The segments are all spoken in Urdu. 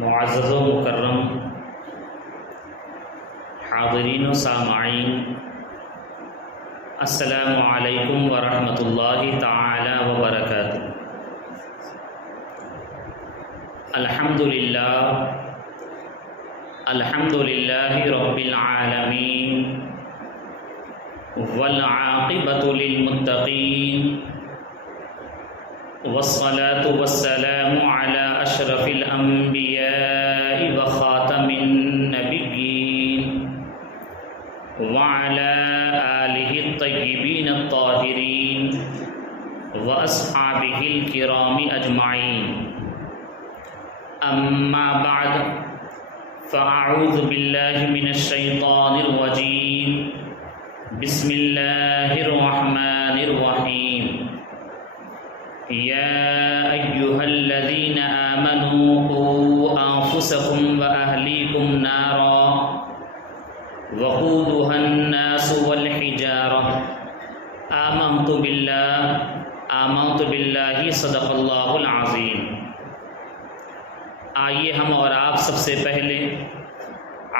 معزز و مکرم حاضرین و سامعین، السلام علیکم ورحمۃ اللہ تعالی وبرکاتہ۔ الحمد للہ رب العالمین والعاقبۃ للمتقین والصلاة والسلام على أشرف الأنبياء وخاتم النبيين وعلى آله الطيبين الطاهرين وأصحابه الكرام أجمعين، أما بعد، فأعوذ بالله من الشيطان الرجيم، بسم الله الرحمن الرحيم، يا أيها الذين آمنوا قوا أنفسكم وأهليكم نارا وقودها الناس والحجارة آمنت بالله صدق الله العظيم۔ آئیے ہم اور آپ سب سے پہلے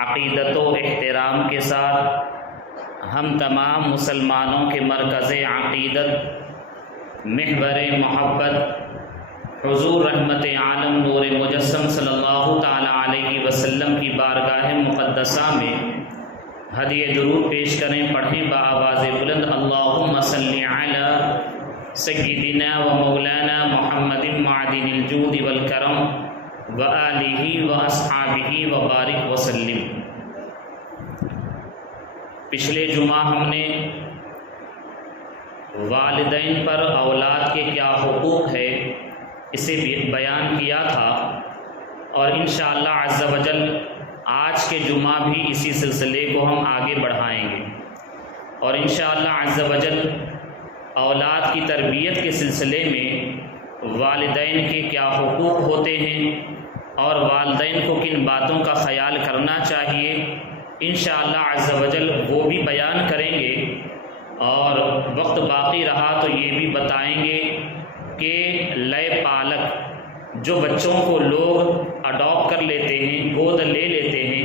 عقیدت و احترام کے ساتھ ہم تمام مسلمانوں کے مرکز عقیدت، محور محبت، حضور رحمت عالم نور مجسم صلی اللہ تعالی علیہ وسلم کی بارگاہ مقدسہ میں ہدیہ درود پیش کریں، پڑھیں بآواز بلند، اللہم صلی علی سیدنا و مولانا محمد معدن الجود والکرم وآلہ واصحابہ وبارک وسلم۔ پچھلے جمعہ ہم نے والدین پر اولاد کے کیا حقوق ہے اسے بیان کیا تھا، اور انشاءاللہ عز و جل آج کے جمعہ بھی اسی سلسلے کو ہم آگے بڑھائیں گے، اور انشاءاللہ عز و جل اولاد کی تربیت کے سلسلے میں والدین کے کیا حقوق ہوتے ہیں اور والدین کو کن باتوں کا خیال کرنا چاہیے، انشاءاللہ عز و جل وہ بھی بیان کریں گے، اور وقت باقی رہا تو یہ بھی بتائیں گے کہ لے پالک جو بچوں کو لوگ اڈاپٹ کر لیتے ہیں، گود لے لیتے ہیں،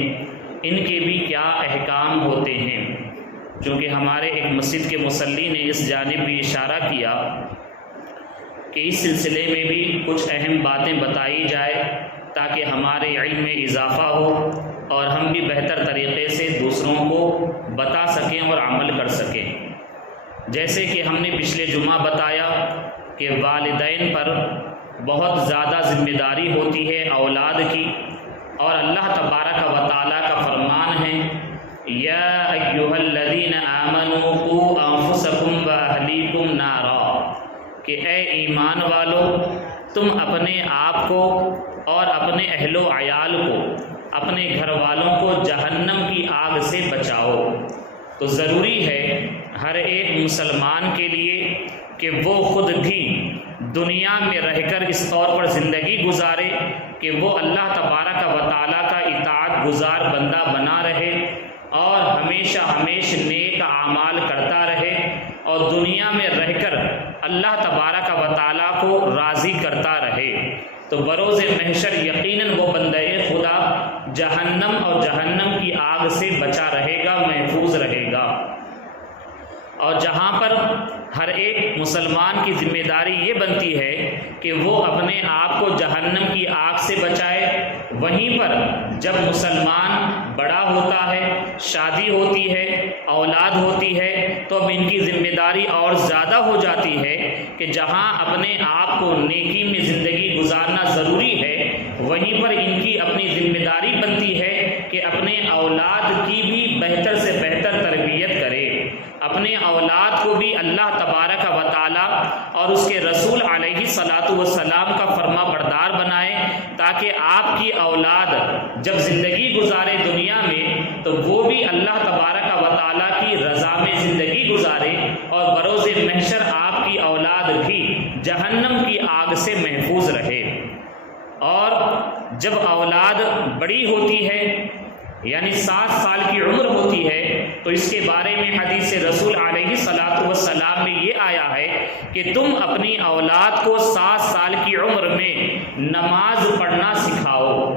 ان کے بھی کیا احکام ہوتے ہیں، چونکہ ہمارے ایک مسجد کے مصلی نے اس جانب بھی اشارہ کیا کہ اس سلسلے میں بھی کچھ اہم باتیں بتائی جائے تاکہ ہمارے علم میں اضافہ ہو اور ہم بھی بہتر طریقے سے دوسروں کو بتا سکیں اور عمل کر سکیں۔ جیسے کہ ہم نے پچھلے جمعہ بتایا کہ والدین پر بہت زیادہ ذمہ داری ہوتی ہے اولاد کی، اور اللہ تبارک و تعالیٰ کا فرمان ہے، یا ایھا الذین آمنوا قوا انفسکم واہلیکم نارا، کہ اے ایمان والو تم اپنے آپ کو اور اپنے اہل و عیال کو، اپنے گھر والوں کو جہنم کی آگ سے بچاؤ۔ تو ضروری ہے ہر ایک مسلمان کے لیے کہ وہ خود بھی دنیا میں رہ کر اس طور پر زندگی گزارے کہ وہ اللہ تبارک و تعالیٰ کا اطاعت گزار بندہ بنا رہے اور ہمیشہ نیک اعمال کرتا رہے، اور دنیا میں رہ کر اللہ تبارک و تعالیٰ کو راضی کرتا رہے، تو بروز محشر یقیناً وہ بندہ خدا جہنم اور جہنم کی آگ سے بچا رہے گا، محفوظ رہے گا۔ اور جہاں پر ہر ایک مسلمان کی ذمہ داری یہ بنتی ہے کہ وہ اپنے آپ کو جہنم کی آگ سے بچائے، وہیں پر جب مسلمان بڑا ہوتا ہے، شادی ہوتی ہے، اولاد ہوتی ہے، تو اب ان کی ذمہ داری اور زیادہ ہو جاتی ہے کہ جہاں اپنے آپ کو نیکی میں زندگی گزارنا ضروری ہے، وہیں پر ان کی اپنی ذمہ داری بنتی ہے کہ اپنے اولاد کی بھی بہتر سے بہتر تربیت کرے، اپنے اولاد کو بھی اللہ تبارک و تعالیٰ اور اس کے رسول علیہ الصلاۃ والسلام کا فرما بردار بنائے، تاکہ آپ کی اولاد جب زندگی گزارے دنیا میں تو وہ بھی اللہ تبارک و تعالیٰ کی رضا میں زندگی گزارے، اور بروز محشر آپ کی اولاد بھی جہنم کی آگ سے محفوظ رہے۔ اور جب اولاد بڑی ہوتی ہے، یعنی 7 سال کی عمر ہوتی ہے، تو اس کے بارے میں حدیث رسول علیہ الصلاۃ والسلام میں یہ آیا ہے کہ تم اپنی اولاد کو 7 سال کی عمر میں نماز پڑھنا سکھاؤ،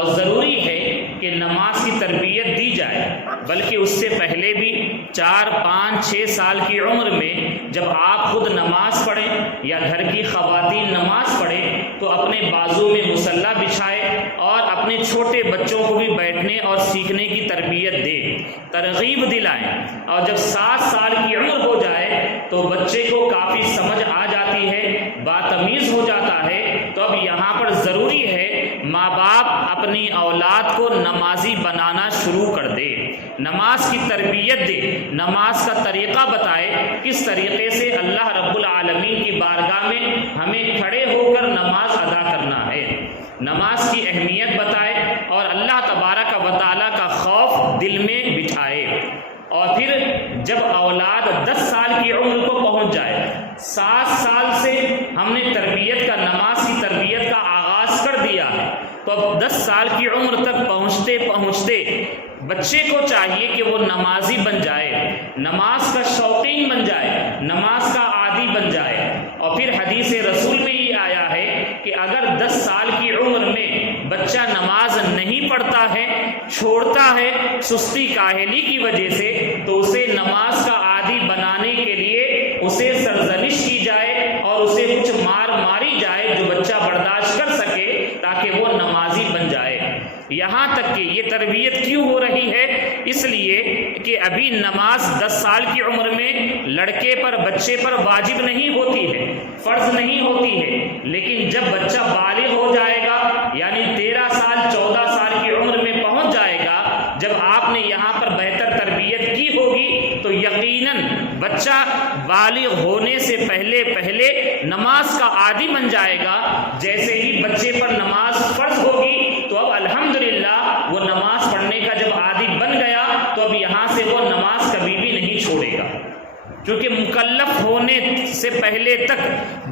اور ضروری ہے کہ نماز کی تربیت دی جائے، بلکہ اس سے پہلے بھی 4، 5، 6 سال کی عمر میں جب آپ خود نماز پڑھیں یا گھر کی خواتین نماز پڑھیں تو اپنے بازو میں مصلی بچھائے اور اپنے چھوٹے بچوں کو بھی بیٹھنے اور سیکھنے کی تربیت دے، ترغیب دلائیں۔ اور جب 7 سال کی عمر ہو جائے تو بچے کو کافی سمجھ آ جاتی ہے، باتمیز ہو جاتا ہے، تو اب یہاں پر ضروری ہے ماں باپ اپنی اولاد کو نمازی بنانا شروع کر دے، نماز کی تربیت دے، نماز کا طریقہ بتائے، کس طریقے سے اللہ رب العالمین کی بارگاہ میں ہمیں کھڑے ہو کر نماز ادا کرنا ہے، نماز کی اہمیت بتائے اور اللہ تبارک و تعالیٰ کا خوف دل میں بٹھائے۔ اور پھر جب اولاد 10 سال کی عمر کو پہنچ جائے، 7 سال سے ہم نے تربیت کا، نماز کی تربیت کا آغاز کر دیا ہے، تو اب 10 سال کی عمر تک پہنچتے پہنچتے بچے کو چاہیے کہ وہ نمازی بن جائے، نماز کا شوقین بن جائے، نماز کا عادی بن جائے۔ اور پھر حدیث رسول میں یہ آیا ہے کہ اگر 10 سال کی عمر میں بچہ نماز نہیں پڑھتا ہے، چھوڑتا ہے سستی کاہلی کی وجہ سے، تو اسے نماز کا عادی بنانے کے لیے اسے سرزنش کی جائے اور اسے کچھ مار ماری جائے جو بچہ برداشت کر سکے تاکہ وہ نمازی بن جائے۔ یہاں تک کہ یہ تربیت کیوں ہو رہی ہے؟ اس لیے کہ ابھی نماز 10 سال کی عمر میں لڑکے پر، بچے پر واجب نہیں ہوتی ہے، فرض نہیں ہوتی ہے، لیکن جب بچہ بالغ ہو جائے گا، یعنی 13 سال 14 سال کی عمر میں پہنچ جائے گا، جب آپ نے یہاں پر بہتر تربیت کی ہوگی تو یقیناً بچہ بالغ ہونے سے پہلے پہلے نماز کا عادی بن جائے گا۔ جیسے ہی بچے پر نماز فرض ہوگی تو اب الحمدللہ وہ نماز پڑھنے کا جب عادی بن گیا تو اب یہاں سے وہ نماز کبھی بھی نہیں چھوڑے گا، کیونکہ مکلف ہونے سے پہلے تک،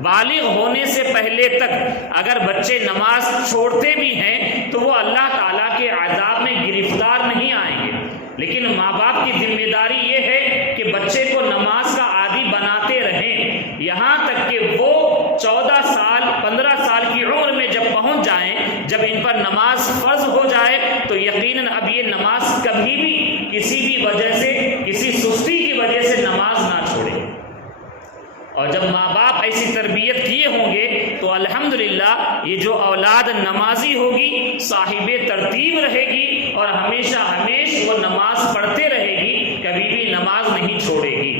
بالغ ہونے سے پہلے تک اگر بچے نماز چھوڑتے بھی ہیں تو وہ اللہ تعالیٰ کے عذاب میں گرفتار نہیں آئیں گے، لیکن ماں باپ کی ذمہ داری یہ ہے کہ بچے کو نماز کا عادی بناتے رہیں، یہاں تک کہ وہ 14 سال 15 سال کی عمر میں جب پہنچ جائیں، جب ان پر نماز فرض ہو جائے تو یقیناً اب یہ نماز کبھی بھی کسی بھی وجہ سے، کسی سستی کی وجہ سے نماز نہ چھوڑے۔ اور جب ماں باپ ایسی تربیت کیے ہوں گے تو الحمدللہ یہ جو اولاد نمازی ہوگی، صاحب ترتیب رہے گی اور ہمیشہ وہ نماز پڑھتے رہے گی، کبھی بھی نماز نہیں چھوڑے گی۔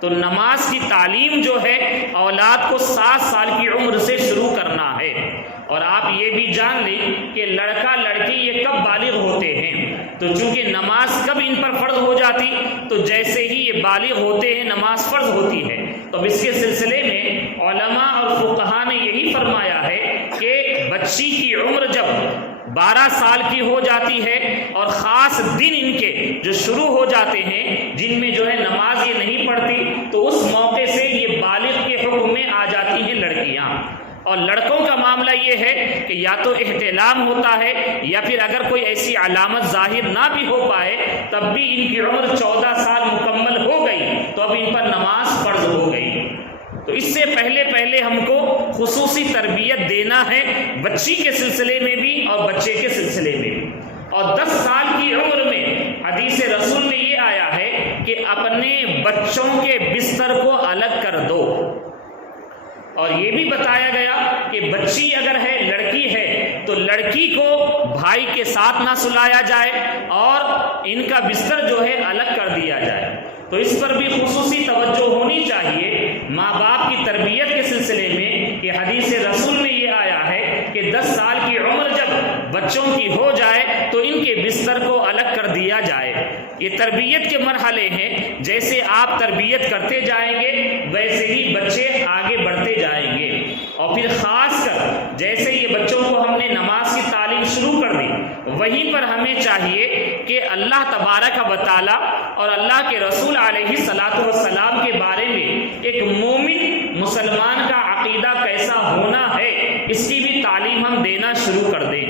تو نماز کی تعلیم جو ہے اولاد کو 7 سال کی عمر سے شروع کرنا ہے۔ اور آپ یہ بھی جان لیں کہ لڑکا لڑکی یہ کب بالغ ہوتے ہیں، تو چونکہ نماز کب ان پر فرض ہو جاتی، تو جیسے ہی یہ بالغ ہوتے ہیں نماز فرض ہوتی ہے۔ تو اب اس کے سلسلے میں علماء اور فقہاء نے یہی فرمایا ہے کہ بچی کی عمر جب 12 سال کی ہو جاتی ہے اور خاص دن ان کے جو شروع ہو جاتے ہیں جن میں جو ہے نماز یہ نہیں پڑھتی، تو اس موقع سے یہ بالغ کے حکم میں آ جاتی ہیں لڑکیاں۔ اور لڑکوں کا معاملہ یہ ہے کہ یا تو احتلام ہوتا ہے یا پھر اگر کوئی ایسی علامت ظاہر نہ بھی ہو پائے تب بھی ان کی عمر 14 سال مکمل ہو گئی تو اب ان پر نماز فرض ہو گئی۔ تو اس سے پہلے ہم کو خصوصی تربیت دینا ہے، بچی کے سلسلے میں بھی اور بچے کے سلسلے میں بھی۔ اور 10 سال کی عمر میں حدیث رسول میں یہ آیا ہے کہ اپنے بچوں کے بستر کو الگ کر دو، اور یہ بھی بتایا گیا کہ بچی اگر ہے، لڑکی ہے، تو لڑکی کو بھائی کے ساتھ نہ سلایا جائے اور ان کا بستر جو ہے الگ کر دیا جائے۔ تو اس پر بھی خصوصی توجہ ہونی چاہیے ماں باپ کی تربیت کے سلسلے میں کہ حدیث رسول میں یہ آیا ہے کہ 10 سال کی عمر جب بچوں کی ہو جائے تو ان کے بستر کو الگ کر دیا جائے۔ یہ تربیت کے مرحلے ہیں، جیسے آپ تربیت کرتے جائیں گے ویسے ہی بچے آگے بڑھتے جائیں گے۔ اور پھر خاص کر جیسے یہ بچوں کو ہم نے نماز کی تعلیم شروع کر دی، وہیں پر ہمیں چاہیے کہ اللہ تبارک و تعالی اور اللہ کے رسول علیہ الصلاۃ والسلام کے بارے میں ایک مومن مسلمان کا عقیدہ کیسا ہونا ہے اس کی بھی تعلیم ہم دینا شروع کر دیں۔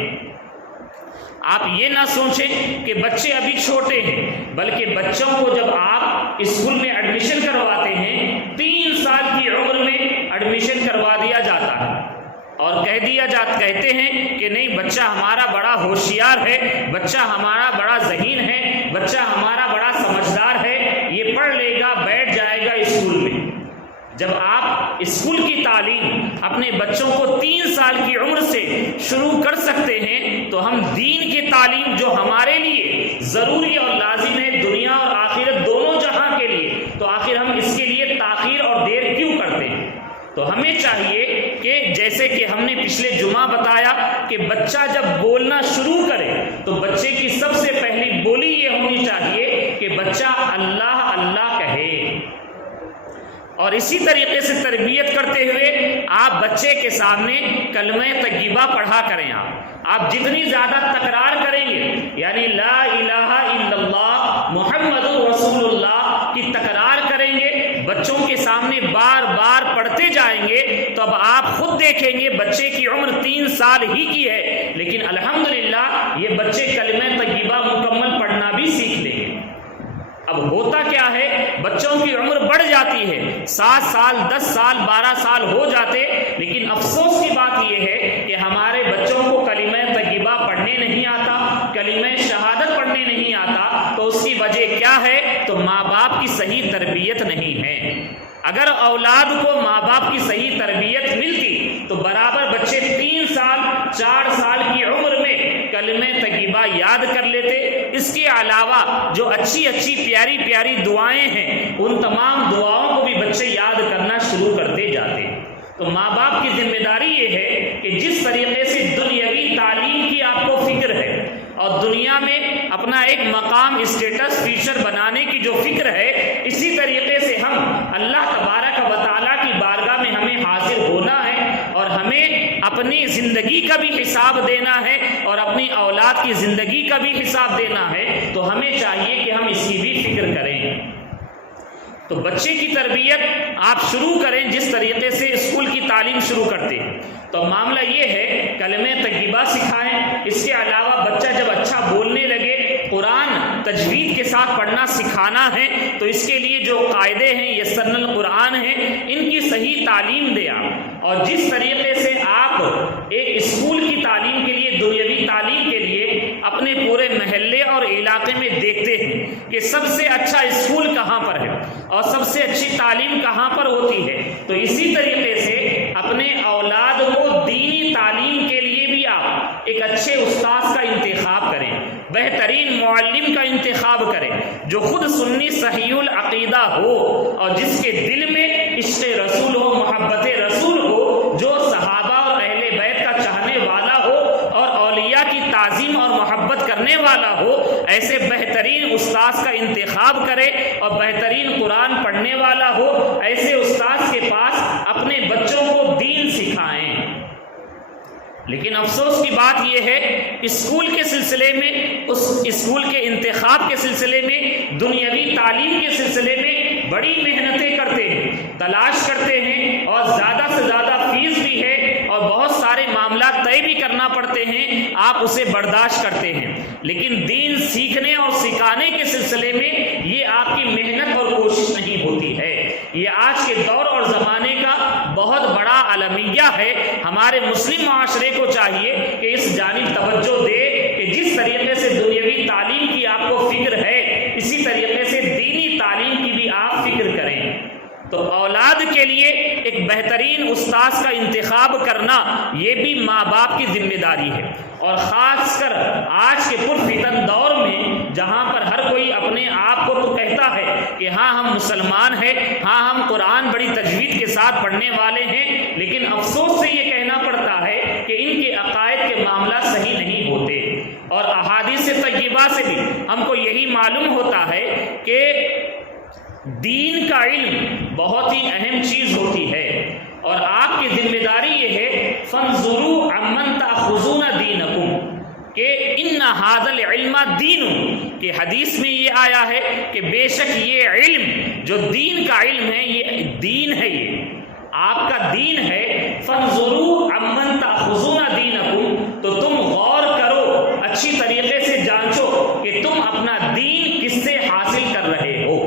آپ یہ نہ سوچیں کہ بچے ابھی چھوٹے ہیں، بلکہ بچوں کو جب آپ اسکول میں ایڈمیشن کرواتے ہیں 3 سال کی عمر میں ایڈمیشن کروا دیا جاتا ہے۔ اور کہتے ہیں کہ نہیں بچہ ہمارا بڑا ہوشیار ہے، بچہ ہمارا بڑا ذہین ہے، بچہ ہمارا بڑا سمجھدار ہے، یہ پڑھ لے گا، بیٹھ جائے گا اسکول میں۔ جب آپ اسکول کی تعلیم اپنے بچوں کو 3 سال کی عمر سے شروع کر سکتے ہیں تو ہم دین کی تعلیم جو ہمارے لیے ضروری اور لازم ہے دنیا اور آخرت دونوں جہاں کے لیے، تو آخر ہم اس کے لیے تاخیر اور دیر کیوں کرتے ہیں؟ تو ہمیں چاہیے کہ جیسے کہ ہم نے پچھلے جمعہ بتایا کہ بچہ جب بولنا شروع کرے تو بچے کی سب سے پہلی بولی یہ ہونی چاہیے کہ بچہ اللہ اللہ کہے، اور اسی طریقے سے تربیت کرتے ہوئے آپ بچے کے سامنے کلمہ طیبہ پڑھا کریں۔ آپ جتنی زیادہ تکرار کریں گے، یعنی لا الہ الا اللہ محمد رسول اللہ کی تکرار کریں گے، بچوں کے سامنے بار بار پڑھتے جائیں گے، تو اب آپ خود دیکھیں گے بچے کی عمر 3 سال ہی کی ہے، لیکن الحمدللہ یہ بچے کلمہ طیبہ مکمل پڑھنا بھی سیکھ لیں گے۔ اب ہوتا کیا ہے، بچوں کی عمر بڑھ جاتی ہے، 7 سال 10 سال 12 سال ہو جاتے، لیکن افسوس کی بات یہ ہے کہ ہمارے بچوں کو کلمہ طیبہ پڑھنے نہیں آتا، کلمہ شہادت پڑھنے نہیں آتا، تو اس کی وجہ کیا ہے؟ تو ماں باپ کی صحیح تربیت نہیں ہے۔ اگر اولاد کو ماں باپ کی صحیح تربیت ملتی تو برابر بچے 3 سال 4 سال کی عمر میں کلمہ طیبہ یاد کر لیتے۔ اس کے علاوہ جو اچھی اچھی پیاری پیاری دعائیں ہیں، ان تمام دعاؤں کو بھی بچے یاد کرنا شروع کرتے جاتے۔ تو ماں باپ کی ذمہ داری یہ ہے کہ جس طریقے سے دنیاوی تعلیم کی آپ کو فکر ہے اور دنیا میں اپنا ایک مقام اسٹیٹس فیچر بنانے کی جو فکر ہے، اسی طریقے سے ہم اللہ تبارک و تعالیٰ کی بارگاہ میں ہمیں حاضر ہونا ہے اور ہمیں اپنی زندگی کا بھی حساب دینا ہے اور اپنی اولاد کی زندگی کا بھی حساب دینا ہے، تو ہمیں چاہیے کہ ہم اس کی بھی فکر کریں۔ تو بچے کی تربیت آپ شروع کریں جس طریقے سے اسکول کی تعلیم شروع کرتے ہیں، تو معاملہ یہ ہے کلمہ طیبہ سکھائیں۔ اس کے علاوہ بچہ جب اچھا بولنے لگے، قرآن تجوید کے ساتھ پڑھنا سکھانا ہے، تو اس کے لیے جو قاعدے ہیں یسرنا القرآن ہیں، ان کی صحیح تعلیم دیں آپ۔ اور جس طریقے سے آپ ایک اسکول کی تعلیم کے لیے، دنیاوی تعلیم کے لیے اپنے پورے محلے اور علاقے میں دیکھتے ہیں کہ سب سے اچھا اسکول کہاں پر ہے اور سب سے اچھی تعلیم کہاں پر ہوتی ہے، تو اسی طریقے سے اپنے اولاد کو دینی تعلیم کے لیے بھی آپ ایک اچھے استاذ کا انتخاب کریں، بہترین معلم کا انتخاب کریں جو خود سنی صحیح العقیدہ ہو اور جس کے دل میں عشق رسول ہو، محبت رسول ہو، جو صحابہ اور اہل بیت کا چاہنے والا ہو اور اولیاء کی تعظیم اور محبت کرنے والا ہو، ایسے بہترین استاذ کا انتخاب کرے اور بہترین قرآن پڑھنے والا ہو، ایسے استاذ کے پاس اپنے بچوں کو دین سکھائیں۔ لیکن افسوس کی بات یہ ہے، اسکول کے سلسلے میں، اس اسکول کے انتخاب کے سلسلے میں، دنیاوی تعلیم کے سلسلے میں بڑی محنتیں کرتے ہیں، تلاش کرتے ہیں، اور زیادہ سے زیادہ فیس بھی ہے اور بہت سارے معاملات طے بھی کرنا پڑتے ہیں، آپ اسے برداشت کرتے ہیں، لیکن دین سیکھنے اور سکھانے کے سلسلے میں یہ آپ کی محنت اور کوشش نہیں ہوتی ہے۔ یہ آج کے دور اور زمانے کا بہت بڑا المیہ ہے۔ ہمارے مسلم معاشرے کو چاہیے کہ اس جانب توجہ دے کہ جس طریقے سے دنیاوی تعلیم کی آپ کو فکر ہے، اسی طریقے سے دینی تعلیم کی بھی آپ فکر کریں۔ تو اولاد کے لیے ایک بہترین استاذ کا انتخاب کرنا یہ بھی ماں باپ کی ذمہ داری ہے، اور خاص کر آج کے پرفتن دور میں جہاں پر ہر کوئی اپنے آپ کو تو کہتا ہے کہ ہاں ہم مسلمان ہیں، ہاں ہم قرآن بڑی تجوید کے ساتھ پڑھنے والے ہیں، لیکن افسوس سے یہ کہنا پڑتا ہے کہ ان کے عقائد کے معاملات صحیح نہیں ہوتے، اور احادیث طیبہ سے بھی ہم کو یہی معلوم ہوتا ہے کہ دین کا علم بہت ہی اہم چیز ہوتی ہے، اور آپ کی ذمہ داری یہ ہے فانظروا عمن تأخذون دینکم، کہ ان ھذا العلم دین، کہ حدیث میں یہ آیا ہے کہ بے شک یہ علم جو دین کا علم ہے یہ دین ہے، یہ آپ کا دین ہے۔ فانظروا عمن تأخذون دینکم، تو تم غور کرو، اچھی طریقے سے جانچو کہ تم اپنا دین کس سے حاصل کر رہے ہو۔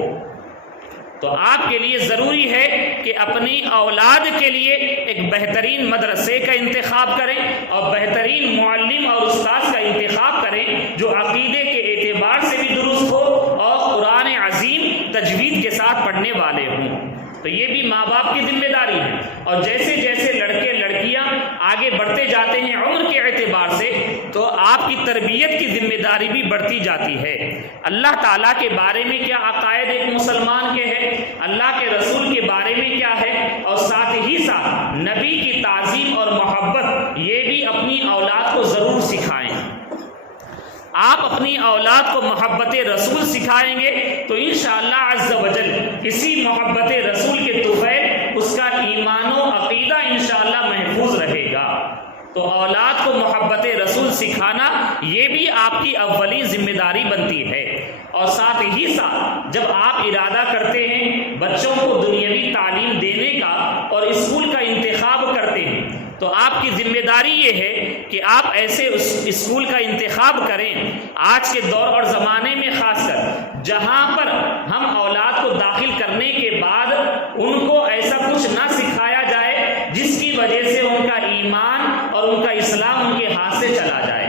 تو آپ کے لیے ضروری ہے کہ اپنی اولاد کے لیے ایک بہترین مدرسے کا انتخاب کریں اور بہترین معلم اور استاذ کا انتخاب کریں جو عقیدے کے اعتبار سے بھی درست ہو اور قرآن عظیم تجوید کے ساتھ پڑھنے والے ہوں۔ تو یہ بھی ماں باپ کی ذمہ داری ہے، اور جیسے جیسے لڑکے لڑکیاں آگے بڑھتے جاتے ہیں عمر کے اعتبار سے، تو آپ کی تربیت کی ذمہ داری بھی بڑھتی جاتی ہے۔ اللہ تعالیٰ کے بارے میں کیا عقائد ایک مسلمان کے ہے، اللہ کے رسول کے بارے میں کیا ہے، اور ساتھ ہی ساتھ نبی کی تعظیم اور محبت، یہ بھی اپنی اولاد کو ضرور سکھائیں۔ آپ اپنی اولاد کو محبت رسول سکھائیں گے تو انشاءاللہ عز و جل اسی محبت رسول کے طفیل اس کا ایمان و عقیدہ انشاءاللہ محفوظ رہے گا۔ تو اولاد کو محبت رسول سکھانا یہ بھی آپ کی اولی ذمہ داری بنتی ہے، اور ساتھ ہی ساتھ جب آپ ارادہ کرتے ہیں بچوں کو دنیاوی تعلیم دینے کا اور اسکول کا انتخاب کرتے ہیں، تو آپ کی ذمہ داری یہ ہے کہ آپ ایسے اسکول کا انتخاب کریں آج کے دور اور زمانے میں خاص کر، جہاں پر ہم اولاد کو داخل کرنے کے بعد ان کو ایسا کچھ نہ سکھایا جائے جس کی وجہ سے ان کا ایمان اور ان کا اسلام ان کے ہاتھ سے چلا جائے۔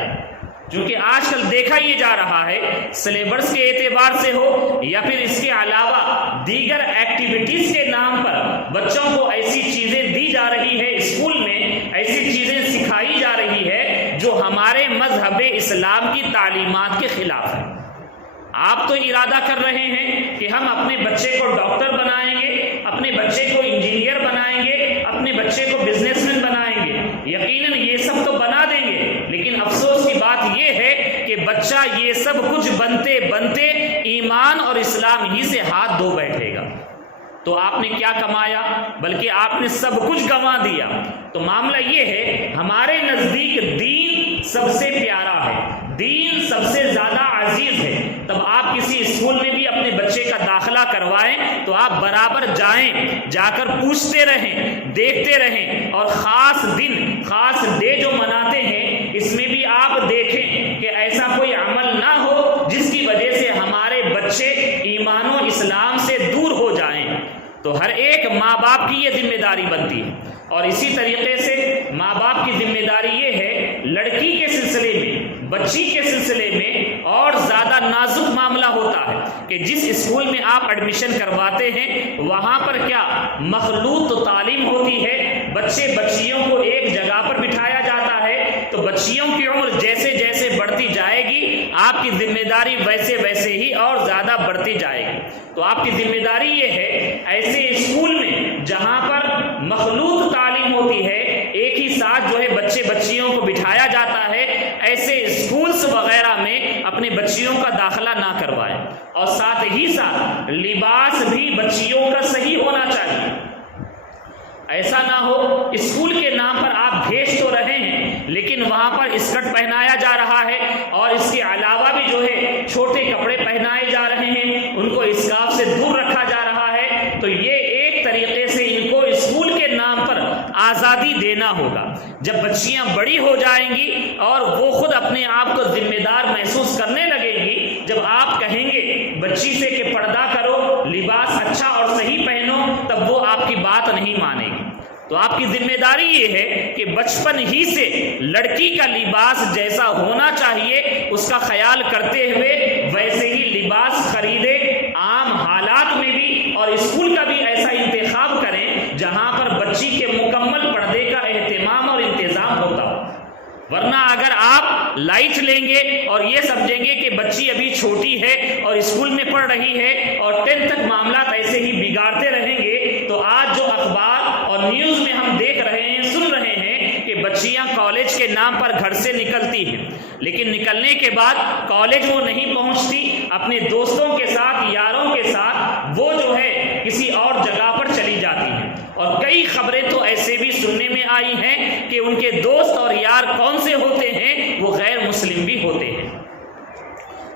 کیونکہ آج کل دیکھا یہ جا رہا ہے سلیبس کے اعتبار سے ہو یا پھر اس کے علاوہ دیگر ایکٹیویٹیز کے نام پر بچوں کو ایسی چیزیں دی جا رہی ہے، اسکول میں ایسی چیزیں سکھائی جا رہی ہے جو ہمارے مذہب اسلام کی تعلیمات کے خلاف ہے۔ آپ تو ارادہ کر رہے ہیں کہ ہم اپنے بچے کو ڈاکٹر بنائیں گے، اپنے بچے کو انجینئر بنائیں گے، اپنے بچے کو بزنس مین بنائیں گے، یقیناً یہ سب تو بنا دیں گے، لیکن افسوس کی بات یہ ہے کہ بچہ یہ سب کچھ بنتے بنتے ایمان اور اسلام ہی سے ہاتھ دھو بیٹھے گا۔ تو آپ نے کیا کمایا؟ بلکہ آپ نے سب کچھ گنوا دیا۔ تو معاملہ یہ ہے ہمارے نزدیک دین سب سے پیارا ہے، دین سب سے زیادہ عزیز ہے۔ تب آپ کسی اسکول میں بھی اپنے بچے کا داخلہ کروائیں تو آپ برابر جائیں، جا کر پوچھتے رہیں، دیکھتے رہیں، اور خاص دن خاص ڈے جو مناتے ہیں اس میں بھی آپ دیکھیں کہ ایسا کوئی عمل نہ ہو جس کی وجہ سے ہمارے بچے ایمان و اسلام سے دور ہو جائیں۔ تو ہر ایک ماں باپ کی یہ ذمہ داری بنتی ہے، اور اسی طریقے سے ماں باپ کی ذمہ داری یہ ہے لڑکی کے سلسلے میں، بچی کے سلسلے میں اور زیادہ نازک معاملہ ہوتا ہے کہ جس اسکول میں آپ ایڈمیشن کرواتے ہیں وہاں پر کیا مخلوط تعلیم ہوتی ہے، بچے بچیوں کو ایک جگہ پر بٹھایا جاتا ہے، تو بچیوں کی عمر جیسے جیسے بڑھتی جائے گی آپ کی ذمہ داری ویسے ویسے ہی اور زیادہ بڑھتی جائے گی۔ تو آپ کی ذمہ داری یہ ہے ایسے اسکول میں جہاں پر مخلوط تعلیم ہوتی ہے، ایک ہی ساتھ جو ہے بچے بچیوں کو بٹھایا جاتا ہے، ایسے اسکولز وغیرہ میں اپنے بچیوں کا داخلہ نہ کروائیں، اور ساتھ ہی ساتھ لباس بھی بچیوں کا صحیح ہونا چاہیے۔ ایسا نہ ہو اسکول کے نام پر آپ بھیج تو رہے ہیں لیکن وہاں پر اسکرٹ پہنایا جا رہا ہے، اور اس کے علاوہ بھی جو ہے چھوٹے کپڑے پہنائے جا رہے ہیں، ان کو اسکارف سے دور رکھا جا رہا ہے۔ تو یہ ایک طریقے سے ان کو اسکول کے نام پر آزادی دینا ہوگا۔ جب بچیاں بڑی ہو جائیں گی اور وہ خود اپنے آپ کو ذمہ دار محسوس کرنے لگے گی، جب آپ کہیں گے بچی سے کہ پردہ کرو، لباس اچھا اور صحیح پہنو، تب وہ آپ کی بات نہیں مانے گی۔ تو آپ کی ذمہ داری یہ ہے کہ بچپن ہی سے لڑکی کا لباس جیسا ہونا چاہیے اس کا خیال کرتے ہوئے ویسے ہی لباس خریدے، عام حالات میں بھی، اور اسکول کا بھی ایسا انتخاب کریں جہاں پر بچی کے مکمل پردے کا اہتمام اور انتظام ہوتا ہو۔ ورنہ اگر آپ لائٹ لیں گے اور یہ سمجھیں گے کہ بچی ابھی چھوٹی ہے اور اسکول میں پڑھ رہی ہے اور 10 تک معاملات ایسے ہی بگاڑتے رہیں گے، تو آج جو اخبار اور نیوز میں ہم دیکھ رہے ہیں، سن رہے ہیں کہ بچیاں کالج کے نام پر گھر سے نکلتی ہیں، لیکن نکلنے کے بعد کالج وہ نہیں پہنچتی، اپنے دوستوں کے ساتھ، یاروں کے ساتھ وہ جو ہے کسی اور جگہ پر چلی جاتی ہیں۔ اور کئی خبریں تو ایسے بھی سننے میں آئی ہیں کہ ان کے دوست اور یار کون سے ہوتے ہیں، وہ غیر مسلم بھی ہوتے ہیں۔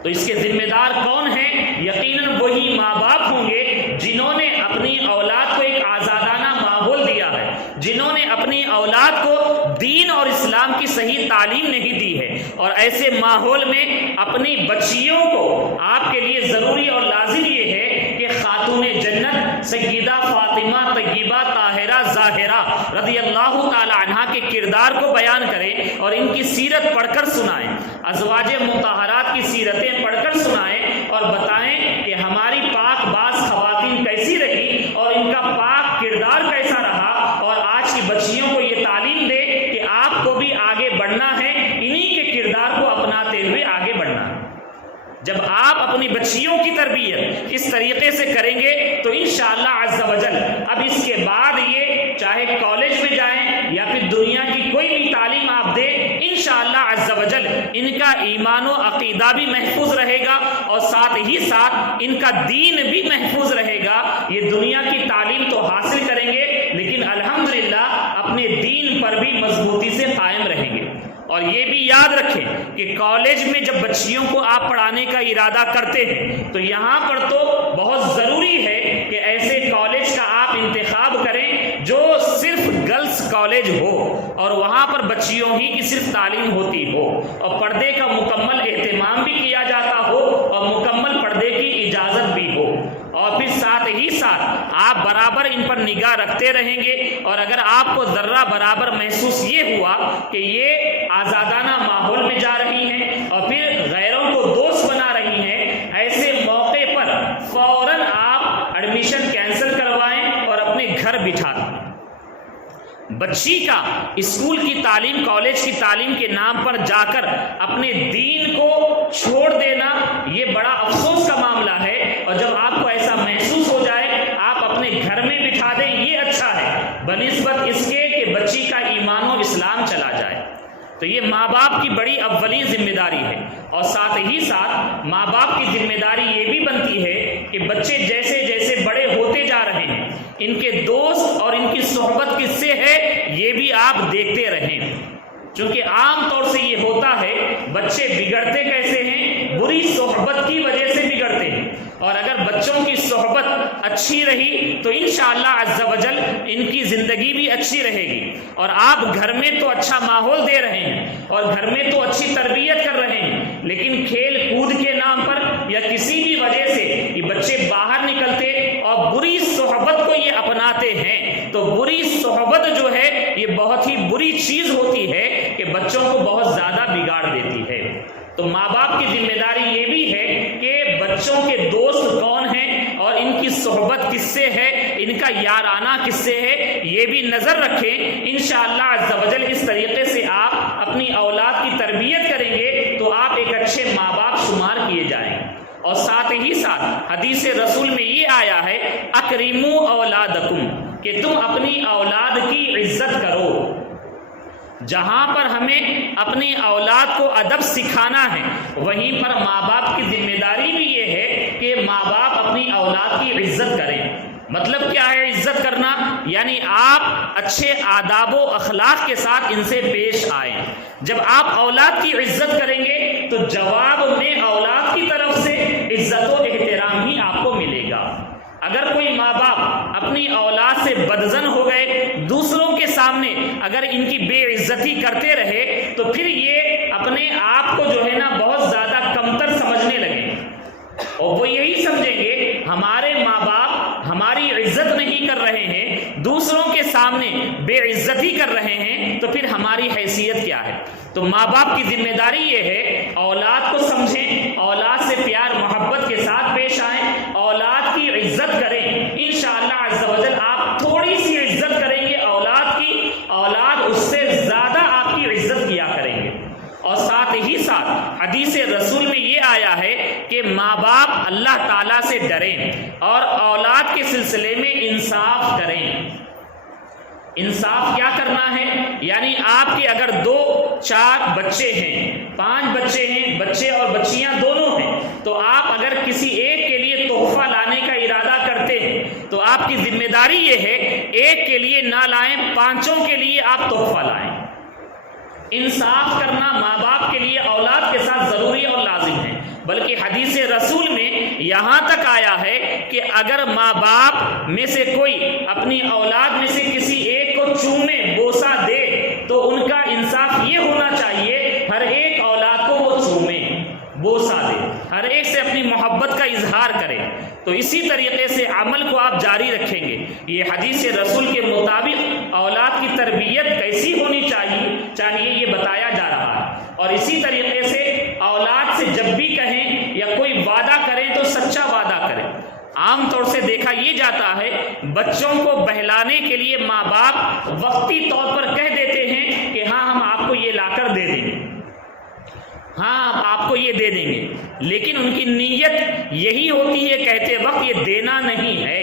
تو اس کے ذمہ دار کون ہیں؟ یقیناً وہی ماں باپ ہوں گے جنہوں نے اپنی اولاد کو ایک آزادانہ ماحول دیا ہے، جنہوں نے اپنی اولاد کو دین اور اسلام کی صحیح تعلیم نہیں دی ہے، اور ایسے ماحول میں اپنی بچیوں کو آپ کے لیے ضروری اور لازم یہ ہے کہ خاتون جنت سیدہ فاطمہ طیبہ طاہرہ ظاہرہ رضی اللہ تعالی عنہا کے کردار کو بیان کریں اور ان کی سیرت پڑھ کر سنائیں، ازواج مطہرات کی سیرتیں پڑھ کر سنائیں اور بتائیں کہ ہماری پاک باز خواتین کیسی رہی اور ان کا پاک کردار کیسا رہا، اور آج کی بچیوں کو یہ تعلیم دے کہ آپ کو بھی آگے بڑھنا ہے، انہی کے کردار کو اپناتے ہوئے آگے بڑھنا ہے۔ جب آپ اپنی بچیوں کی تربیت اس طریقے سے کریں گے تو انشاءاللہ عز و جل اب اس کے بعد یہ چاہے کالج میں جائیں یا پھر دنیا کی کوئی بھی تعلیم آپ دیں، انشاءاللہ عز و جل ان کا ایمان و عقیدہ بھی محفوظ رہے گا اور ساتھ ہی ساتھ ان کا دین بھی محفوظ رہے گا۔ یہ دنیا کی تعلیم تو حاصل کریں گے لیکن الحمدللہ اپنے دین پر بھی مضبوطی سے قائم رہیں گے۔ اور یہ بھی یاد رکھیں کہ کالج میں جب بچیوں کو آپ پڑھانے کا ارادہ کرتے ہیں تو یہاں پر تو بہت ضروری ہے کہ ایسے کالج کا آپ انتخاب کریں جو صرف گرلز کالج ہو اور وہاں پر بچیوں ہی کی صرف تعلیم ہوتی ہو اور پردے کا مکمل اہتمام بھی کیا جاتا ہو اور مکمل پردے کی اجازت بھی ہو، اور پھر ساتھ ہی ساتھ آپ برابر ان پر نگاہ رکھتے رہیں گے۔ اور اگر آپ کو ذرہ برابر محسوس یہ ہوا کہ یہ آزادانہ ماحول میں جا رہی ہیں اور پھر غیروں کو دوست بنا رہی ہیں، ایسے موقع پر فوراً آپ ایڈمیشن کینسل کروائیں اور اپنے گھر بٹھا دیں۔ بچی کا اسکول کی تعلیم کالج کی تعلیم کے نام پر جا کر اپنے دین کو چھوڑ دینا یہ بڑا افسوس کا معاملہ ہے، اور جب آپ کو ایسا محسوس ہو جائے آپ اپنے گھر میں بٹھا دیں، یہ اچھا ہے بنسبت اس کے کہ بچی کا ایمان و اسلام چلا جائے۔ تو یہ ماں باپ کی بڑی اولین ذمہ داری ہے، اور ساتھ ہی ساتھ ماں باپ کی ذمہ داری یہ بھی بنتی ہے کہ بچے جیسے جیسے بڑے ہوتے جا رہے ہیں ان کے دوست اور ان کی صحبت کس سے ہے یہ بھی آپ دیکھتے رہیں، چونکہ عام طور سے یہ ہوتا ہے بچے بگڑتے کیسے ہیں، بری صحبت کی وجہ سے بگڑتے ہیں، اور اگر بچوں کی صحبت اچھی رہی تو انشاءاللہ عز و جل ان کی زندگی بھی اچھی رہے گی، اور آپ گھر میں تو اچھا ماحول دے رہے ہیں اور گھر میں تو اچھی تربیت کر رہے ہیں، لیکن کھیل کود کے نام پر یا کسی بھی وجہ سے یہ بچے باہر نکلتے اور بری صحبت کو یہ اپناتے ہیں، تو بری صحبت جو ہے یہ بہت ہی بری چیز ہوتی ہے کہ بچوں کو بہت زیادہ بگاڑ دیتی ہے۔ تو ماں باپ کی ذمہ داری یہ بھی ہے کہ بچوں کے دوست کون ہیں اور ان کی صحبت کس سے ہے، ان کا یارانہ کس سے ہے، یہ بھی نظر رکھیں۔ انشاءاللہ عز و جل اس طریقے سے آپ اپنی اولاد کی تربیت کریں گے تو آپ ایک اچھے ماں باپ شمار کیے جائیں۔ اور ساتھ ہی ساتھ حدیث رسول میں یہ آیا ہے اکرموا اولادکم، کہ تم اپنی اولاد کی عزت کرو۔ جہاں پر ہمیں اپنی اولاد کو ادب سکھانا ہے وہیں پر ماں باپ کی ذمہ داری بھی یہ ہے کہ ماں باپ اپنی اولاد کی عزت کریں۔ مطلب کیا ہے عزت کرنا؟ یعنی آپ اچھے آداب و اخلاق کے ساتھ ان سے پیش آئیں۔ جب آپ اولاد کی عزت کریں گے تو جواب میں اولاد کی طرف سے عزت و احترام ہی آپ کو ملے گا۔ اگر کوئی ماں باپ اپنی اولاد سے بدظن ہو گئے، دوسروں کے سامنے اگر ان کی بے عزتی کرتے رہے تو پھر یہ اپنے آپ کو جو ہے نا بہت زیادہ کمتر سمجھنے لگیں، اور وہ یہی سمجھیں گے ہمارے ماں باپ ہماری عزت نہیں کر رہے ہیں، دوسروں کے سامنے بے عزتی کر رہے ہیں، تو پھر ہماری حیثیت کیا ہے؟ تو ماں باپ کی ذمہ داری یہ ہے اولاد کو سمجھیں، اولاد سے پیار محبت کے ساتھ پیش آئیں، اولاد کی عزت کریں۔ انشاءاللہ عز و جل آپ تھوڑی سی عزت کریں گے اولاد کی، اولاد اس سے زیادہ آپ کی عزت کیا کریں گے۔ اور ساتھ ہی ساتھ حدیث رسول میں یہ آیا ہے کہ ماں باپ اللہ تعالیٰ سے ڈریں اور اولاد کے سلسلے میں انصاف کریں۔ انصاف کیا کرنا ہے؟ یعنی آپ کے اگر 2-4 بچے ہیں، 5 بچے ہیں، بچے اور بچیاں دونوں ہیں، تو آپ اگر کسی ایک کے لیے تحفہ لانے کا ارادہ کرتے ہیں تو آپ کی ذمہ داری یہ ہے ایک کے لیے نہ لائیں، 5 کے لیے آپ تحفہ لائیں۔ انصاف کرنا ماں باپ کے لیے اولاد کے ساتھ ضروری اور لازم ہے، بلکہ حدیث رسول میں یہاں تک آیا ہے کہ اگر ماں باپ میں سے کوئی اپنی اولاد میں سے کسی ایک کو چومے بوسہ دے تو ان کا انصاف یہ ہونا چاہیے ہر ایک اولاد کو وہ چومے۔ بوسہ دے، ہر ایک سے اپنی محبت کا اظہار کرے، تو اسی طریقے سے عمل کو آپ جاری رکھیں گے۔ یہ حدیث رسول کے مطابق اولاد کی تربیت کیسی ہونی چاہیے یہ بتایا جا رہا ہے۔ اور اسی طریقے سے اولاد سے جب بھی کہیں یا کوئی وعدہ کریں تو سچا وعدہ کریں۔ عام طور سے دیکھا یہ جاتا ہے بچوں کو بہلانے کے لیے ماں باپ وقتی طور پر کہہ دیتے ہیں کہ ہاں ہم آپ کو یہ لا کر دے دیں گے، ہاں آپ کو یہ دے دیں گے، لیکن ان کی نیت یہی ہوتی ہے کہتے وقت یہ دینا نہیں ہے۔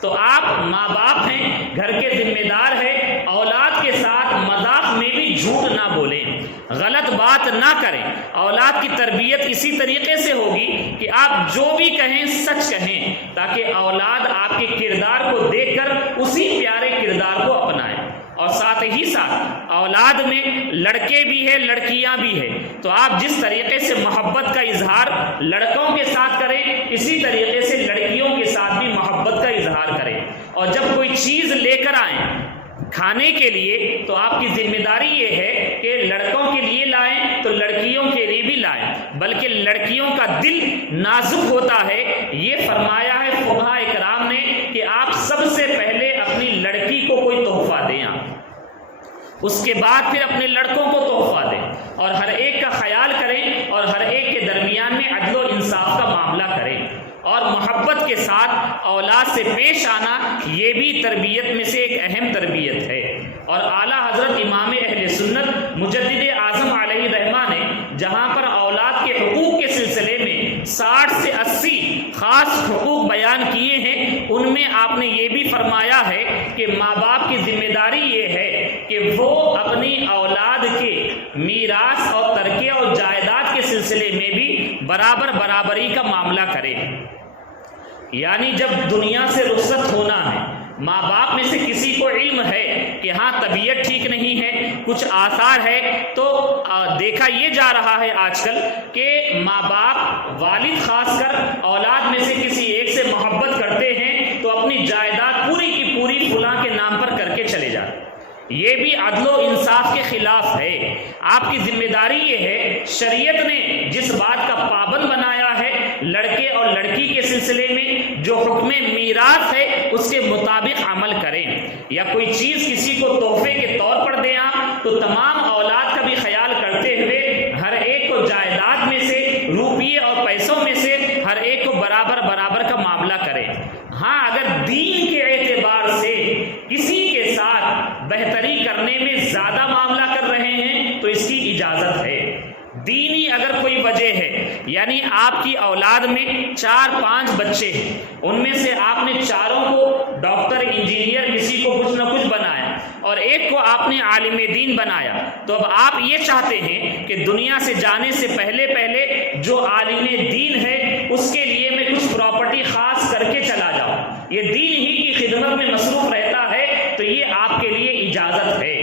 تو آپ ماں باپ ہیں، گھر کے ذمہ دار ہیں، اولاد کے ساتھ مذاق میں بھی جھوٹ نہ بولیں، غلط بات نہ کریں۔ اولاد کی تربیت اسی طریقے سے ہوگی کہ آپ جو بھی کہیں سچ کہیں، تاکہ اولاد آپ کے کردار کو دیکھ کر اسی پیارے کردار کو اپنائیں۔ اور ساتھ ہی ساتھ اولاد میں لڑکے بھی ہیں لڑکیاں بھی ہیں، تو آپ جس طریقے سے محبت کا اظہار لڑکوں کے ساتھ کریں اسی طریقے سے لڑکیوں کے ساتھ بھی محبت کا اظہار کریں۔ اور جب کوئی چیز لے کر آئیں کھانے کے لیے تو آپ کی ذمہ داری یہ ہے کہ لڑکوں کے لیے لائیں تو لڑکیوں کے لیے بھی لائیں، بلکہ لڑکیوں کا دل نازک ہوتا ہے۔ یہ فرمایا ہے فقہاء اکرام نے کہ آپ سب سے پہلے اپنی لڑکی کو کوئی تحفہ دیں، اس کے بعد پھر اپنے لڑکوں کو تحفہ دیں، اور ہر ایک کا خیال کریں اور ہر ایک کے درمیان میں عدل و انصاف کا معاملہ کریں، اور محبت کے ساتھ اولاد سے پیش آنا یہ بھی تربیت میں سے ایک اہم تربیت ہے۔ اور اعلیٰ حضرت امام اہل سنت مجدد اعظم علیہ رحمہ نے جہاں پر اولاد کے حقوق کے سلسلے میں 60 سے 80 خاص حقوق بیان کیے ہیں، ان میں آپ نے یہ بھی فرمایا ہے کہ ماں باپ کی ذمہ داری یہ ہے کہ وہ اپنی اولاد کے میراث اور ترکے اور جائیداد کے سلسلے میں بھی برابری کا معاملہ کرے۔ یعنی جب دنیا سے رخصت ہونا ہے، ماں باپ میں سے کسی کو علم ہے کہ ہاں طبیعت ٹھیک نہیں ہے، کچھ آثار ہے، تو دیکھا یہ جا رہا ہے آج کل کہ ماں باپ والد خاص کر اولاد میں سے کسی ایک سے محبت کرتے ہیں تو اپنی جائیداد پوری کی پوری فلاں کے نام پر کر کے چلے جاتے۔ یہ بھی عدل و انصاف کے خلاف ہے۔ آپ کی ذمہ داری یہ ہے، شریعت نے جس بات کا پابند بنایا ہے لڑکے اور لڑکی کے سلسلے میں جو حکم میراث ہے اس کے مطابق عمل کریں۔ یا کوئی چیز کسی کو تحفے کے طور پر دیں آپ تو تمام اولاد کا بھی خیال کرتے ہوئے ہر ایک کو جائیداد میں سے، روپیے اور پیسوں میں سے ہر ایک کو برابر کا معاملہ کریں۔ ہاں اگر دین کے اعتبار سے کسی کے ساتھ بہتری کرنے میں زیادہ معاملہ کر رہے ہیں تو اس کی اجازت ہے۔ دینی اگر کوئی وجہ ہے، یعنی آپ کی اولاد میں 4-5 بچے ہیں، ان میں سے آپ نے چاروں کو ڈاکٹر انجینئر کسی کو کچھ نہ کچھ بنایا اور ایک کو آپ نے عالم دین بنایا، تو اب آپ یہ چاہتے ہیں کہ دنیا سے جانے سے پہلے جو عالم دین ہے اس کے لیے میں کچھ پراپرٹی خاص کر کے چلا جاؤں، یہ دین ہی کی خدمت میں مصروف رہتا ہے، تو یہ آپ کے لیے اجازت ہے۔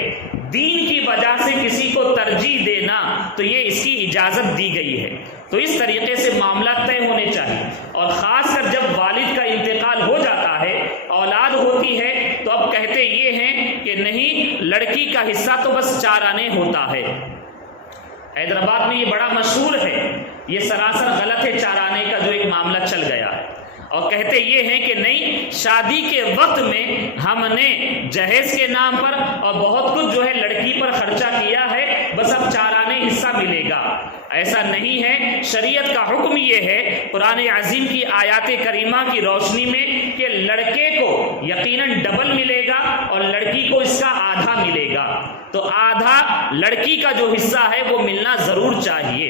دین کی وجہ سے کسی کو ترجیح دینا تو یہ اس کی اجازت دی گئی ہے۔ تو اس طریقے سے معاملات طے ہونے چاہیے، اور خاص کر جب والد کا انتقال ہو جاتا ہے، اولاد ہوتی ہے، تو اب کہتے یہ ہیں کہ نہیں، لڑکی کا حصہ تو بس 4 آنے ہوتا ہے۔ حیدرآباد میں یہ بڑا مشہور ہے، یہ سراسر غلط ہے 4 آنے کا جو ایک معاملہ چل گیا ہے، اور کہتے یہ ہیں کہ نہیں، شادی کے وقت میں ہم نے جہیز کے نام پر اور بہت کچھ جو ہے لڑکی پر خرچہ کیا ہے، بس اب 4 آنے حصہ ملے گا۔ ایسا نہیں ہے، شریعت کا حکم یہ ہے قرآن عظیم کی آیات کریمہ کی روشنی میں کہ لڑکے کو یقیناً ڈبل ملے گا اور لڑکی کو اس کا آدھا ملے گا، تو آدھا لڑکی کا جو حصہ ہے وہ ملنا ضرور چاہیے۔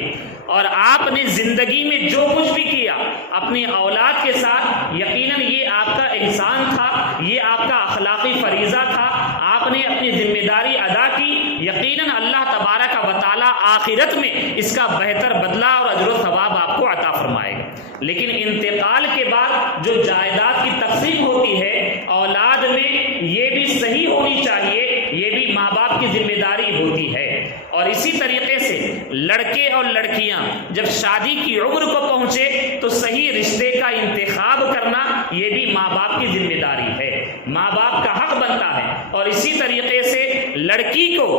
اور آپ نے زندگی میں جو کچھ بھی کیا اپنی اولاد کے ساتھ، یقیناً یہ آپ کا احسان تھا، یہ آپ کا اخلاقی فریضہ تھا، آپ نے اپنی ذمہ داری ادا کی، یقیناً اللہ تبارک و تعالی آخرت میں اس کا بہتر بدلہ اور اجر و ثواب آپ کو عطا فرمائے گا۔ لیکن انتقال کے بعد جو جائیداد کی تقسیم ہوتی ہے اولاد میں، یہ بھی صحیح ہونی چاہیے، یہ بھی ماں باپ کی ذمہ داری ہوتی ہے۔ اور اسی طریقے سے لڑکے اور لڑکیاں جب شادی کی عمر کو پہنچے تو صحیح رشتے کا انتخاب کرنا یہ بھی ماں باپ کی ذمہ داری ہے، ماں باپ کا حق بنتا ہے۔ اور اسی طریقے سے لڑکی کو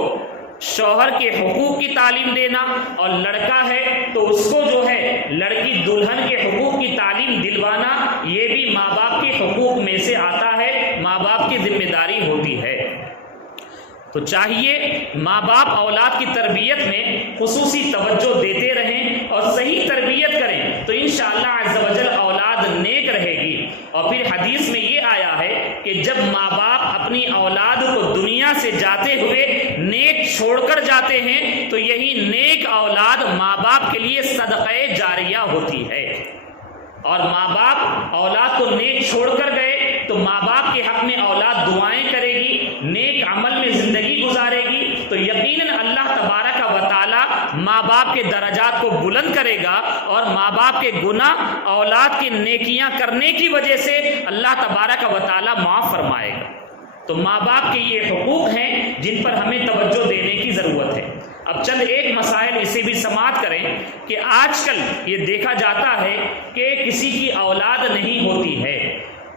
شوہر کے حقوق کی تعلیم دینا، اور لڑکا ہے تو اس کو جو ہے لڑکی دلہن کے حقوق کی تعلیم دلوانا، یہ بھی ماں باپ کے حقوق میں سے آتا ہے، ماں باپ کی ذمہ داری ہوتی ہے۔ تو چاہیے ماں باپ اولاد کی تربیت میں خصوصی توجہ دیتے رہیں اور صحیح تربیت کریں، تو انشاءاللہ عز و جل اولاد نیک رہے گی۔ اور پھر حدیث میں یہ آیا ہے کہ جب ماں باپ اپنی اولاد کو دنیا سے جاتے ہوئے نیک چھوڑ کر جاتے ہیں تو یہی نیک اولاد ماں باپ کے لیے صدقہ جاریہ ہوتی ہے۔ اور ماں باپ اولاد کو نیک چھوڑ کر گئے تو ماں باپ کے حق میں اولاد دعائیں کرے گی، نیک عمل میں زندگی گزارے گی، تو یقیناً اللہ تبارک و تعالی ماں باپ کے درجات کو بلند کرے گا، اور ماں باپ کے گناہ اولاد کی نیکیاں کرنے کی وجہ سے اللہ تبارک و تعالی معاف فرمائے گا۔ تو ماں باپ کے یہ حقوق ہیں جن پر ہمیں توجہ دینے کی ضرورت ہے۔ اب چند ایک مسائل اسے بھی سماعت کریں کہ آج کل یہ دیکھا جاتا ہے کہ کسی کی اولاد نہیں ہوتی ہے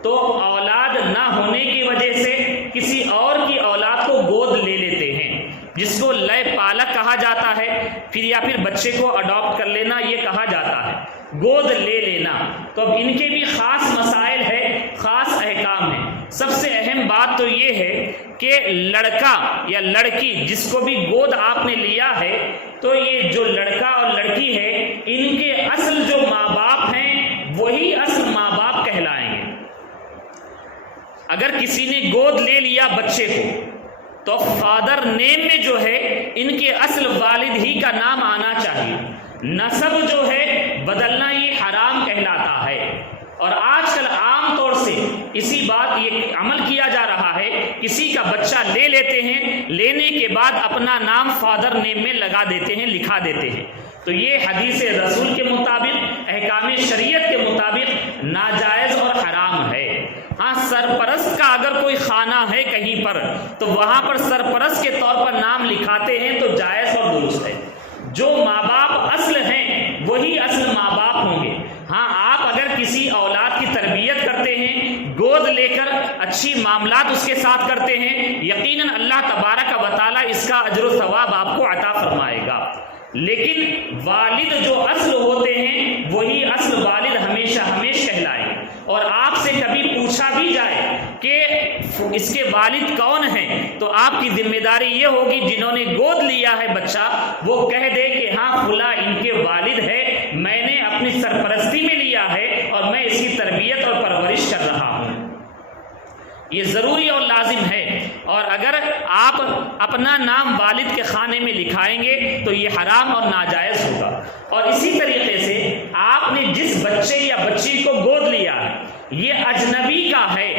تو اولاد نہ ہونے کی وجہ سے کسی اور کی اولاد کو گود لے لیتے ہیں، جس کو لے پالک کہا جاتا ہے، یا پھر بچے کو اڈاپٹ کر لینا یہ کہا جاتا ہے، گود لے لینا۔ تو اب ان کے بھی خاص مسائل ہے، خاص احکام ہیں۔ سب سے اہم بات تو یہ ہے کہ لڑکا یا لڑکی جس کو بھی گود آپ نے لیا ہے، تو یہ جو لڑکا اور لڑکی ہے ان کے اصل جو ماں باپ ہیں وہی اصل ماں باپ کہلائیں گے۔ اگر کسی نے گود لے لیا بچے کو تو فادر نیم میں جو ہے ان کے اصل والد ہی کا نام آنا چاہیے، نسب جو ہے بدلنا یہ حرام کہلاتا ہے۔ اور آج کل عام طور سے اسی بات یہ عمل کیا جا رہا ہے، کسی کا بچہ لے لیتے ہیں، لینے کے بعد اپنا نام فادر نیم میں لگا دیتے ہیں، لکھا دیتے ہیں۔ تو یہ حدیث رسول کے مطابق، احکام شریعت کے مطابق ناجائز اور حرام ہے۔ ہاں، سرپرست کا اگر کوئی خانہ ہے کہیں پر تو وہاں پر سرپرست کے طور پر نام لکھاتے ہیں تو جائز اور درست ہے۔ جو ماں باپ اصل ہیں وہی اصل ماں باپ ہوں گے۔ ہاں، آپ اگر کسی اولاد کی تربیت کرتے ہیں، گود لے کر اچھی معاملات اس کے ساتھ کرتے ہیں، یقیناً اللہ تبارک و تعالی اس کا اجر و ثواب آپ کو عطا فرمائے گا۔ لیکن والد جو اصل ہوتے ہیں وہی اصل والد ہمیشہ ہمیشہ کہلائے۔ اور آپ سے کبھی پوچھا بھی جائے کہ اس کے والد کون ہیں تو آپ کی ذمہ داری یہ ہوگی جنہوں نے گود لیا ہے بچہ وہ کہہ دے کہ ہاں فلاں ان کے والد ہے، میں نے اپنی سرپرستی میں لیا ہے اور میں اس کی تربیت اور پرورش کر رہا ہوں۔ یہ ضروری اور لازم ہے، اور اگر آپ اپنا نام والد کے خانے میں لکھائیں گے تو یہ حرام اور ناجائز ہوگا۔ اور اسی طریقے سے آپ نے جس بچے یا بچی کو گود لیا ہے یہ اجنبی کا ہے،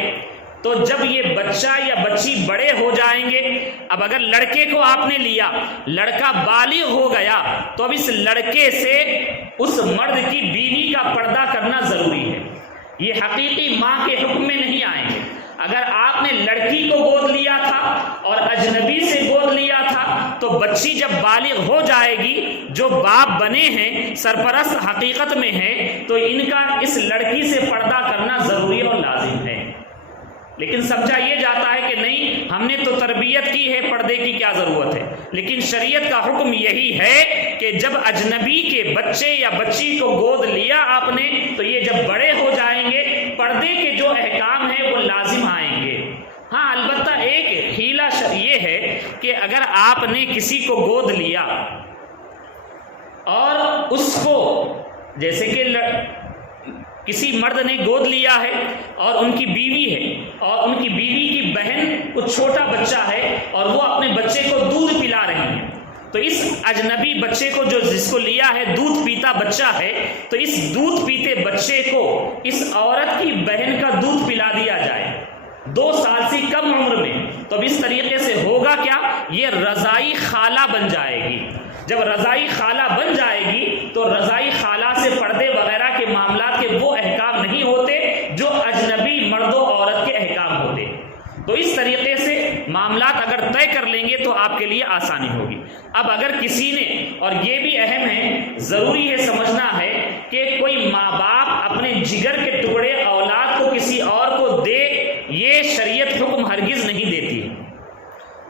تو جب یہ بچہ یا بچی بڑے ہو جائیں گے، اب اگر لڑکے کو آپ نے لیا، لڑکا بالغ ہو گیا تو اب اس لڑکے سے اس مرد کی بیوی کا پردہ کرنا ضروری ہے۔ یہ حقیقی ماں کے حکم میں نہیں آئیں گے۔ اگر آپ نے لڑکی کو گود لیا تھا اور اجنبی سے گود لیا تھا تو بچی جب بالغ ہو جائے گی، جو باپ بنے ہیں سرپرست حقیقت میں ہیں، تو ان کا اس لڑکی سے پردہ کرنا ضروری اور لازم ہے۔ لیکن سمجھا یہ جاتا ہے کہ نہیں، ہم نے تو تربیت کی ہے، پردے کی کیا ضرورت ہے؟ لیکن شریعت کا حکم یہی ہے کہ جب اجنبی کے بچے یا بچی کو گود لیا آپ نے تو یہ جب بڑے ہو جائیں گے پردے کے جو احکام ہیں وہ لازم آئیں گے۔ ہاں، البتہ ایک حیلہ یہ ہے کہ اگر آپ نے کسی کو گود لیا اور اس کو، جیسے کہ کسی مرد نے گود لیا ہے اور ان کی بیوی ہے اور ان کی بیوی کی بہن کو چھوٹا بچہ ہے اور وہ اپنے بچے کو دودھ پلا رہی ہیں، تو اس اجنبی بچے کو جس کو لیا ہے دودھ پیتا بچہ ہے، تو اس دودھ پیتے بچے کو اس عورت کی بہن کا دودھ پلا دیا جائے 2 سال سے کم عمر میں، تو اب اس طریقے سے ہوگا کیا؟ یہ رضائی خالہ بن جائے گی۔ جب رضائی خالہ بن جائے گی تو رضائی خالہ سے پردے وغیرہ کے معاملات کے وہ احکام نہیں ہوتے جو اجنبی مرد و عورت کے احکام ہوتے۔ تو اس طریقے سے معاملات اگر طے کر لیں گے تو آپ کے لیے آسانی ہوگی۔ اب اگر کسی نے، اور یہ بھی اہم ہے، ضروری ہے سمجھنا ہے کہ کوئی ماں باپ اپنے جگر کے ٹکڑے اولاد کو کسی اور کو دے، یہ شریعت حکم ہرگز نہیں دیتی ہے۔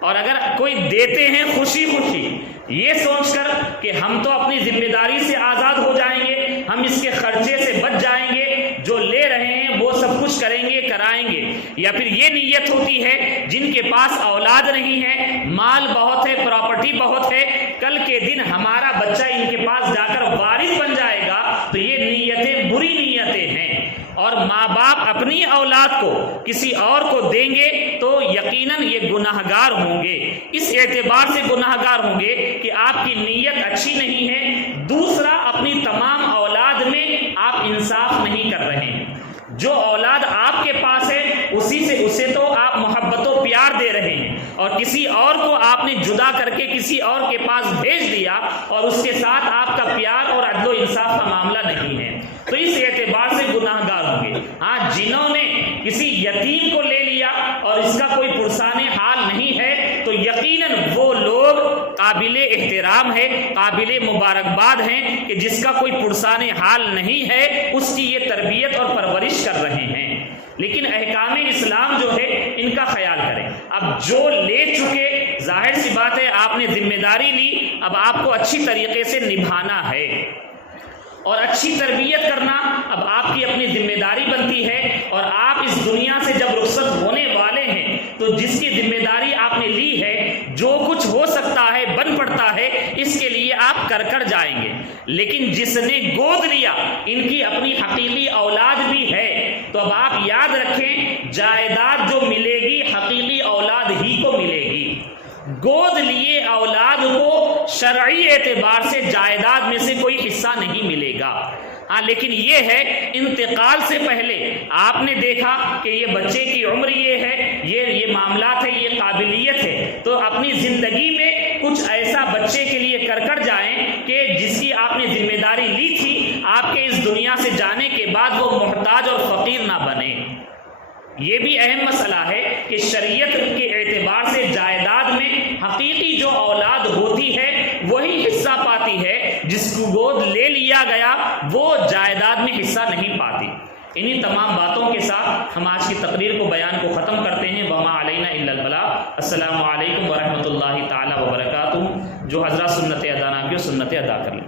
اور اگر کوئی دیتے ہیں خوشی خوشی یہ سوچ کر کہ ہم تو اپنی ذمہ داری سے آزاد ہو جائیں گے، ہم اس کے خرچے سے بچ جائیں گے، جو لے رہے ہیں وہ سب کچھ کریں گے کرائیں گے، یا پھر یہ نیت ہوتی ہے جن کے پاس اولاد نہیں ہے، مال بہت ہے، پراپرٹی بہت ہے، کل کے دن ہمارا بچہ ان کے پاس جا کر وارث بن جائے گا، تو یہ نیتیں بری نیتیں ہیں۔ اور ماں باپ اپنی اولاد کو کسی اور کو دیں گے تو یقیناً یہ گناہگار ہوں گے، اس اعتبار سے گناہگار ہوں گے کہ آپ کی نیت اچھی نہیں ہے، دوسرا اپنی تمام اولاد میں آپ انصاف نہیں کر رہے ہیں۔ جو اولاد آپ کے پاس ہے اسے تو آپ محبت و پیار دے رہے ہیں، اور کسی اور کو آپ نے جدا کر کے کسی اور کے پاس بھیج دیا اور اس کے ساتھ آپ کا پیار اور عدل و انصاف کا معاملہ نہیں ہے، تو اس اعتبار سے گناہگار ہوں گے۔ ہاں، جنہوں نے کسی یتیم کو لے لیا اور اس کا کوئی پرسان حال نہیں ہے تو یقیناً وہ لوگ قابل احترام ہے، قابل مبارکباد ہیں کہ جس کا کوئی پرسان حال نہیں ہے اس کی یہ تربیت اور پرورش کر رہے ہیں۔ لیکن احکام اسلام جو ہے ان کا خیال کریں۔ اب جو لے چکے، ظاہر سی بات ہے آپ نے ذمہ داری لی، اب آپ کو اچھی طریقے سے نبھانا ہے اور اچھی تربیت کرنا اب آپ کی اپنی ذمہ داری بنتی ہے، اور آپ اس دنیا سے جب رخصت ہونے والے ہیں تو جس کی ذمہ داری آپ نے لی ہے، جو کچھ ہو سکتا ہے بن پڑتا ہے، اس کے لیے آپ کر جائیں گے۔ لیکن جس نے گود لیا ان کی اپنی حقیقی اولاد بھی ہے، تو اب آپ یاد رکھیں جائیداد جو ملے گی حقیقی اولاد ہی کو ملے گی۔ گود لیے اولاد کو شرعی اعتبار سے جائیداد میں سے کوئی حصہ نہیں ملے گا۔ ہاں، لیکن یہ ہے انتقال سے پہلے آپ نے دیکھا کہ یہ بچے کی عمر یہ ہے، یہ معاملات ہے، یہ قابلیت ہے، تو اپنی زندگی میں کچھ ایسا بچے کے لیے کر جائیں کہ جس کی آپ نے ذمہ داری لی تھی، آپ کے اس دنیا سے جانے کے بعد وہ محتاج اور فقیر نہ بنے۔ یہ بھی اہم مسئلہ ہے کہ شریعت کے اعتبار سے جائیداد میں حقیقی جو اولاد ہوتی ہے وہی حصہ پاتی ہے، جس کو گود لے لیا گیا وہ جائیداد میں حصہ نہیں پاتی۔ انہی تمام باتوں کے ساتھ ہم آج کی تقریر کو بیان کو ختم کرتے ہیں۔ وما علینا الا البلاغ۔ السلام علیکم ورحمۃ اللہ تعالی وبرکاتہ۔ جو حضرات سنت ادا نہ کی سنت ادا کر لیں۔